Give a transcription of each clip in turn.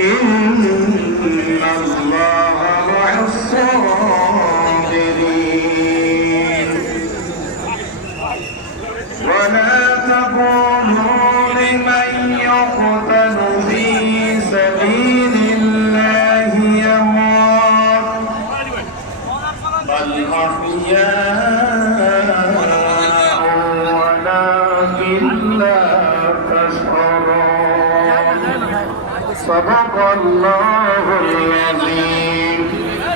إن الله مع الصابرين. صدق الله العظيم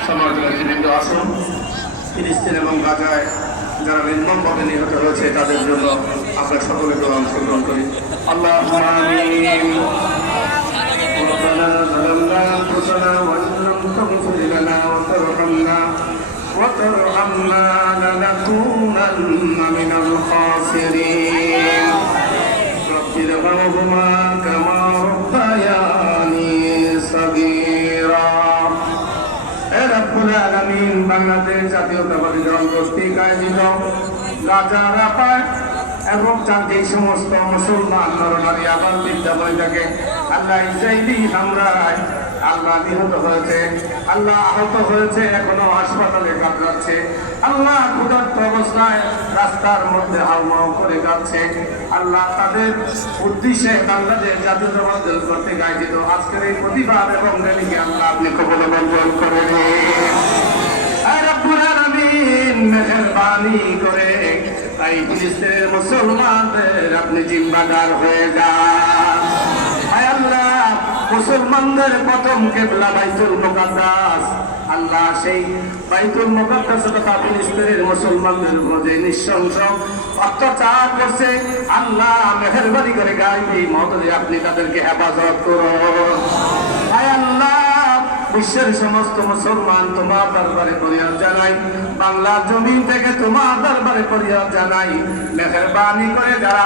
সমাজ নেতৃবৃন্দ আসুন ফিলিস্তিন এবং গাজায় যারা নির্মমভাবে নিহত হয়েছে তাদের জন্য আমরা সকলে দোয়া অংশগ্রহণ করি আল্লাহ আমিন ربنا ظلمنا انفسنا وان لم تغفر لنا وترحمنا وترحمنا لنكونن من الخاسرين رب ارحمهما كما ربياني صغيرا এ রব্বুল আলামিন বাংলাদেশ জাতীয়তাবাদী দল কর্তৃক আয়োজিত গাজা রাপায় এবং তার যে সমস্ত মুসলমান নরনারী আবার বিদ্যালয় থাকে আল্লাহ ইসরায়েলি হামরায় আল্লাহ নিহত হয়েছে, আল্লাহ আহত হয়েছে, এখনও হাসপাতালে কাটাচ্ছে আল্লাহ ক্ষুধার্ত অবস্থায় রাস্তার মধ্যে হাওমাও করে যাচ্ছে আল্লাহ তাদের উদ্দেশ্যে বাংলাদেশ জাতীয়তাবাদ দল কর্তৃক আয়োজিত আজকের এই প্রতিবাদ এবং র্যালিকে আল্লাহ আপনি কবল মঞ্জুর করে রব্বুল করে। তাই ফিলিস্তিনের মুসলমানদের আপনি জিম্মাদার হয়ে যান। মুসলমানদের প্রথম কেবলা বাইতুল মুকাদ্দাস। আল্লাহ সেই বাইতুল মুকাদ্দাস তথা ফিলিস্তিনের মুসলমানদের মধ্যে নিঃসংস অত্যাচার করছে। আল্লাহ মেহরবানি করে গাইবি মত আপনি তাদেরকে হেফাজত করুন। বিশ্বের সমস্ত মুসলমান তোমার দরবারে পরিহার জানাই বাংলা জমি থেকে তোমার দরবারে পরিহার জানাই। মেহরবানি করে যারা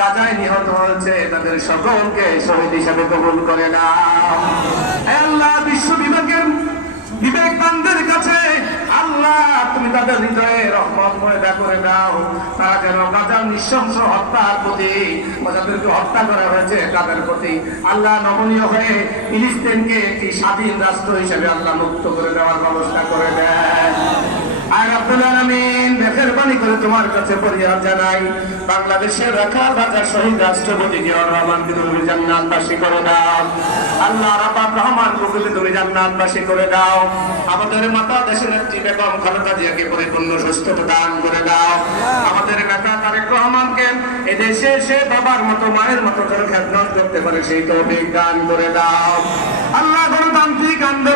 গাজায় নিহত হয়েছে, তাদের সকলকে শহীদ হিসাবে কবুল করে না আল্লাহ, বিশ্ব বিভাগের বিবেকবানদের কাছে তুমি তাদের হৃদয়ে রহমত পয়দা করে দাও। তারা যেন রাজা নৃশংস হত্যার প্রতি যাদেরকে হত্যা করা হয়েছে তাদের প্রতি। আল্লাহ নমনীয় হয়ে ফিলিস্তিনকে একটি স্বাধীন রাষ্ট্র হিসেবে আল্লাহ মুক্ত করে দেওয়ার ব্যবস্থা করে দেয় আর আপনার করে তোমার কাছে ফরিয়াদ জানাই, বাংলাদেশের রাখাল রাজা শহীদ রাষ্ট্রপতি জিয়াউর রহমানকে তুমি জান্নাতবাসী করে দাও। আল্লাহ রাব্বাক রহমান কুকুরকে তুমি জান্নাতবাসী করে দাও। আমাদের মাতা দেশের নেত্রী বেগম খালেদা জিয়াকে পরিপূর্ণ সুস্থতা দান করে দাও। আমাদের নেতা তারেক রহমানকে এই দেশে সে বাবার মতো, মায়ের মতো করে খ্যাতনাথ করতে পারে, সেই তৌফিক দান করে দাও। আল্লাহ গণতান্ত্রিক আন্দোলন